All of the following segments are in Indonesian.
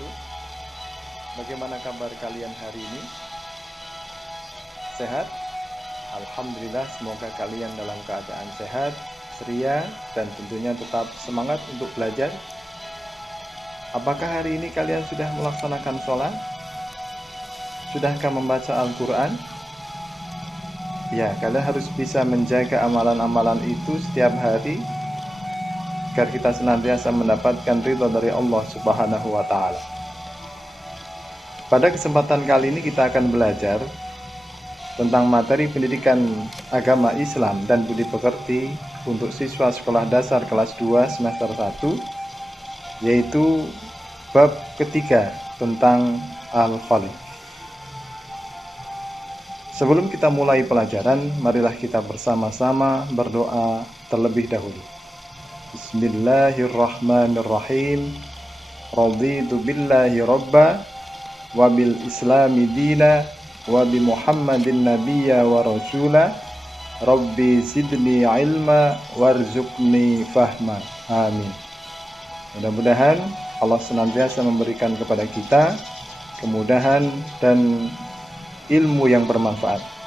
wabarakatuh. Bagaimana kabar kalian hari ini? Sehat? Alhamdulillah, semoga kalian dalam keadaan sehat, ceria, dan tentunya tetap semangat untuk belajar. Apakah hari ini kalian sudah melaksanakan sholat? Sudahkah membaca Al-Quran? Ya, kalian harus bisa menjaga amalan-amalan itu setiap hari agar kita senantiasa mendapatkan ridho dari Allah Subhanahu wa Ta'ala. Pada kesempatan kali ini kita akan belajar tentang materi pendidikan agama Islam dan budi pekerti untuk siswa sekolah dasar kelas 2 semester 1, yaitu bab ketiga tentang Al-Khaliq. Sebelum kita mulai pelajaran, marilah kita bersama-sama berdoa terlebih dahulu. Bismillahirrahmanirrahim. Raditu billahi rabba wa bil islami dina wa bi muhammadin nabiyya wa rasula rabbi zidni ilma warzuqni fahma. Amin. Mudah-mudahan Allah senantiasa memberikan kepada kita kemudahan dan ilmu yang bermanfaat.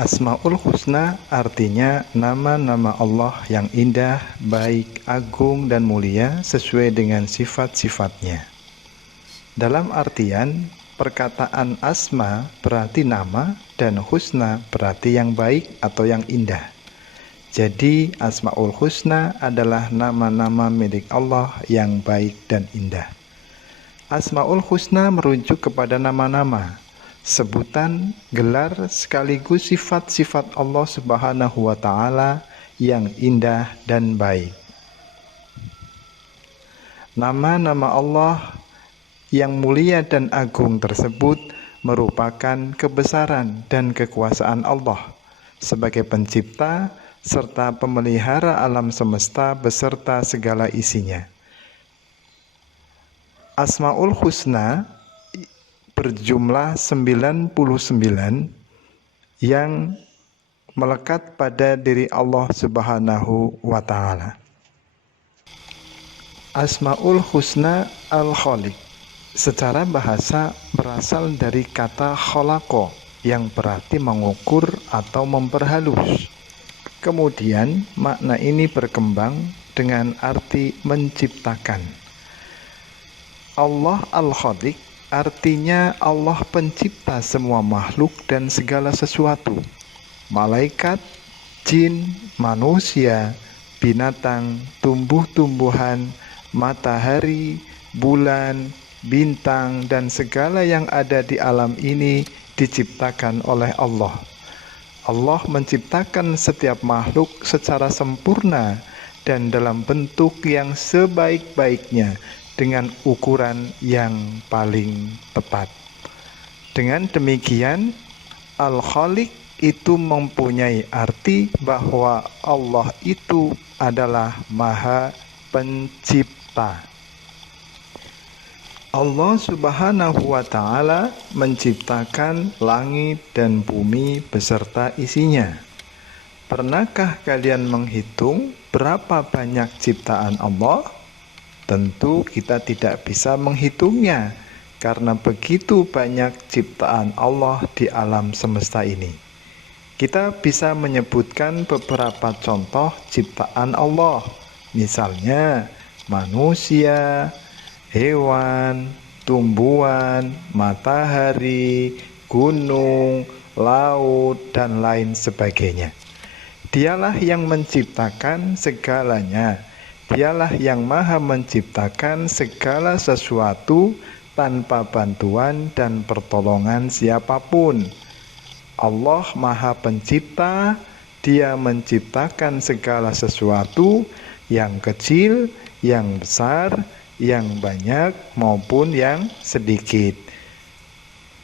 Asmaul Husna artinya nama-nama Allah yang indah, baik, agung, dan mulia sesuai dengan sifat-sifatnya. Dalam artian, perkataan asma berarti nama dan husna berarti yang baik atau yang indah. Jadi, Asmaul Husna adalah nama-nama milik Allah yang baik dan indah. Asmaul Husna merujuk kepada nama-nama, sebutan, gelar, sekaligus sifat-sifat Allah Subhanahu wa Ta'ala yang indah dan baik. Nama-nama Allah yang mulia dan agung tersebut merupakan kebesaran dan kekuasaan Allah sebagai pencipta serta pemelihara alam semesta beserta segala isinya. Asmaul Husna berjumlah 99 yang melekat pada diri Allah Subhanahu wa Ta'ala. Asmaul Husna Al-Khaliq secara bahasa berasal dari kata khalaqo yang berarti mengukur atau memperhalus. Kemudian makna ini berkembang dengan arti menciptakan. Allah Al-Khaliq artinya Allah pencipta semua makhluk dan segala sesuatu, malaikat, jin, manusia, binatang, tumbuh-tumbuhan, matahari, bulan, bintang, dan segala yang ada di alam ini diciptakan oleh Allah. Allah menciptakan setiap makhluk secara sempurna dan dalam bentuk yang sebaik-baiknya dengan ukuran yang paling tepat. Dengan demikian, Al-Khaliq itu mempunyai arti bahwa Allah itu adalah Maha Pencipta. Allah Subhanahu wa Ta'ala menciptakan langit dan bumi beserta isinya. Pernahkah kalian menghitung berapa banyak ciptaan Allah? Tentu kita tidak bisa menghitungnya karena begitu banyak ciptaan Allah di alam semesta ini. Kita bisa menyebutkan beberapa contoh ciptaan Allah, misalnya manusia, hewan, tumbuhan, matahari, gunung, laut, dan lain sebagainya. Dialah yang menciptakan segalanya. Dialah yang maha menciptakan segala sesuatu tanpa bantuan dan pertolongan siapapun. Allah Maha Pencipta, Dia menciptakan segala sesuatu yang kecil, yang besar, yang banyak maupun yang sedikit.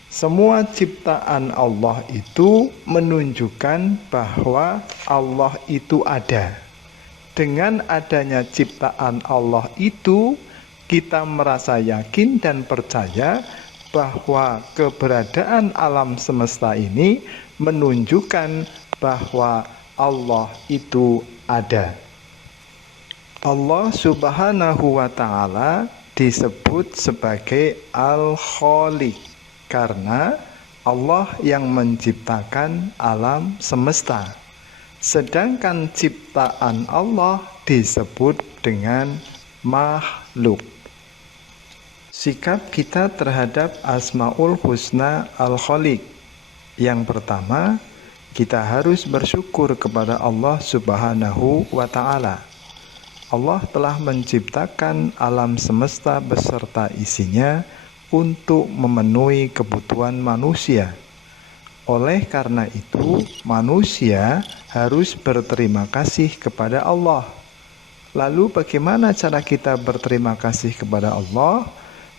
Semua ciptaan Allah itu menunjukkan bahwa Allah itu ada. Dengan adanya ciptaan Allah itu, kita merasa yakin dan percaya bahwa keberadaan alam semesta ini menunjukkan bahwa Allah itu ada. Allah Subhanahu wa Ta'ala disebut sebagai Al-Khaliq karena Allah yang menciptakan alam semesta. Sedangkan ciptaan Allah disebut dengan makhluk. Sikap kita terhadap Asmaul Husna Al-Khaliq. Yang pertama, kita harus bersyukur kepada Allah Subhanahu wa Ta'ala. Allah telah menciptakan alam semesta beserta isinya untuk memenuhi kebutuhan manusia. Oleh karena itu, manusia harus berterima kasih kepada Allah. Lalu bagaimana cara kita berterima kasih kepada Allah?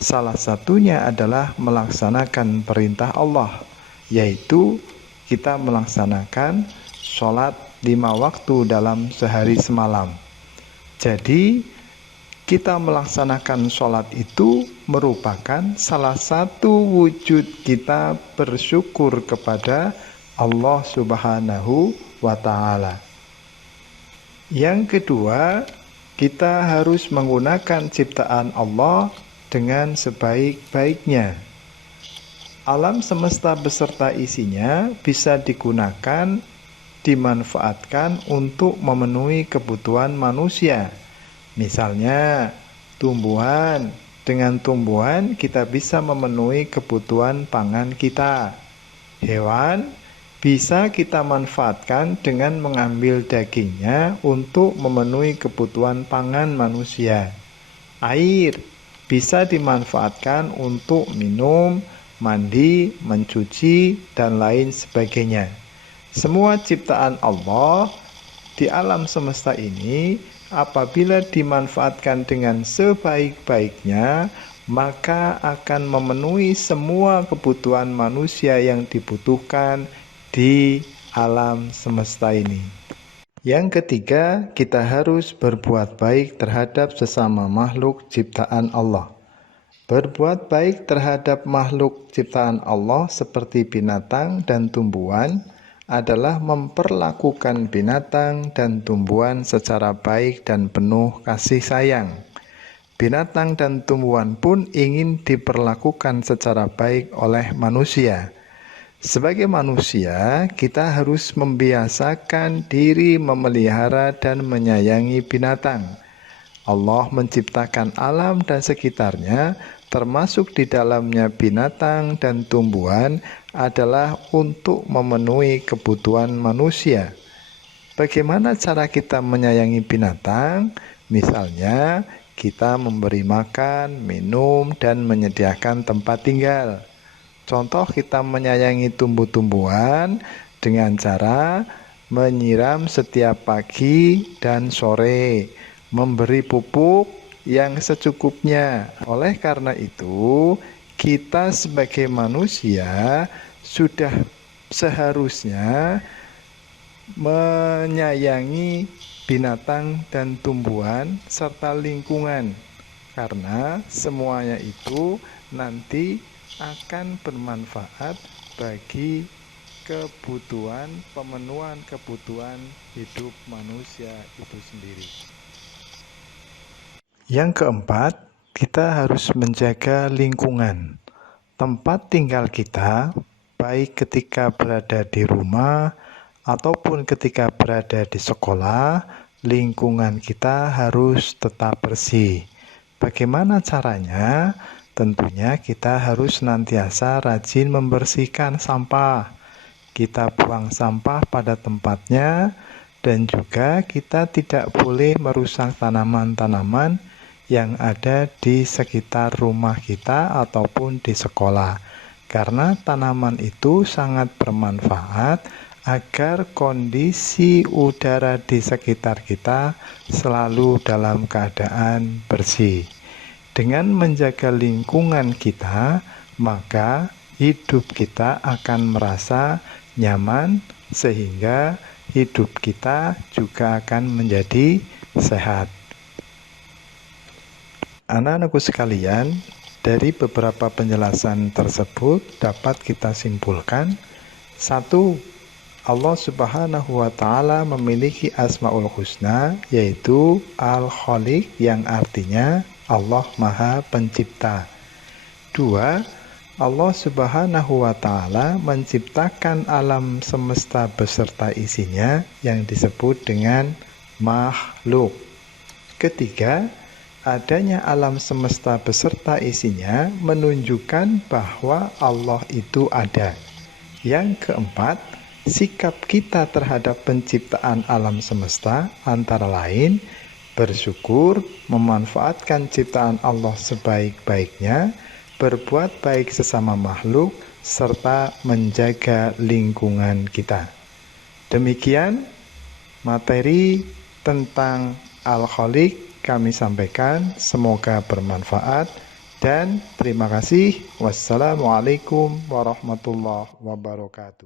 Salah satunya adalah melaksanakan perintah Allah, yaitu kita melaksanakan sholat 5 waktu dalam sehari semalam. Jadi, kita melaksanakan sholat itu merupakan salah satu wujud kita bersyukur kepada Allah Subhanahu wa Ta'ala. Yang kedua, kita harus menggunakan ciptaan Allah dengan sebaik-baiknya. Alam semesta beserta isinya bisa digunakan, dimanfaatkan untuk memenuhi kebutuhan manusia. Misalnya, tumbuhan. Dengan tumbuhan kita bisa memenuhi kebutuhan pangan kita. Hewan bisa kita manfaatkan dengan mengambil dagingnya untuk memenuhi kebutuhan pangan manusia. Air bisa dimanfaatkan untuk minum, mandi, mencuci, dan lain sebagainya. Semua ciptaan Allah di alam semesta ini apabila dimanfaatkan dengan sebaik-baiknya, maka akan memenuhi semua kebutuhan manusia yang dibutuhkan di alam semesta ini. Yang ketiga, kita harus berbuat baik terhadap sesama makhluk ciptaan Allah. Berbuat baik terhadap makhluk ciptaan Allah seperti binatang dan tumbuhan adalah memperlakukan binatang dan tumbuhan secara baik dan penuh kasih sayang. Binatang dan tumbuhan pun ingin diperlakukan secara baik oleh manusia. Sebagai manusia, kita harus membiasakan diri memelihara dan menyayangi binatang. Allah menciptakan alam dan sekitarnya, termasuk di dalamnya binatang dan tumbuhan, adalah untuk memenuhi kebutuhan manusia. Bagaimana cara kita menyayangi binatang? Misalnya, kita memberi makan, minum, dan menyediakan tempat tinggal. Contoh kita menyayangi tumbuh-tumbuhan dengan cara menyiram setiap pagi dan sore, memberi pupuk yang secukupnya. Oleh karena itu, kita sebagai manusia sudah seharusnya menyayangi binatang dan tumbuhan serta lingkungan, karena semuanya itu nanti akan bermanfaat bagi pemenuhan kebutuhan hidup manusia itu sendiri. Yang keempat, kita harus menjaga lingkungan. Tempat tinggal kita, baik ketika berada di rumah ataupun ketika berada di sekolah, lingkungan kita harus tetap bersih. Bagaimana caranya? Tentunya kita harus senantiasa rajin membersihkan sampah. Kita buang sampah pada tempatnya, dan juga kita tidak boleh merusak tanaman-tanaman yang ada di sekitar rumah kita ataupun di sekolah, karena tanaman itu sangat bermanfaat agar kondisi udara di sekitar kita selalu dalam keadaan bersih. Dengan menjaga lingkungan kita, maka hidup kita akan merasa nyaman, sehingga hidup kita juga akan menjadi sehat. Anak-anakku sekalian, dari beberapa penjelasan tersebut dapat kita simpulkan, satu, Allah Subhanahu wa Ta'ala memiliki Asmaul Husna, yaitu Al-Khaliq, yang artinya Allah Maha Pencipta. 2. Allah Subhanahu wa Ta'ala menciptakan alam semesta beserta isinya yang disebut dengan makhluk. Ketiga, adanya alam semesta beserta isinya menunjukkan bahwa Allah itu ada. Yang keempat, sikap kita terhadap penciptaan alam semesta antara lain bersyukur, memanfaatkan ciptaan Allah sebaik-baiknya, berbuat baik sesama makhluk, serta menjaga lingkungan kita. Demikian materi tentang Al-Khaliq kami sampaikan, semoga bermanfaat dan terima kasih. Wassalamualaikum warahmatullahi wabarakatuh.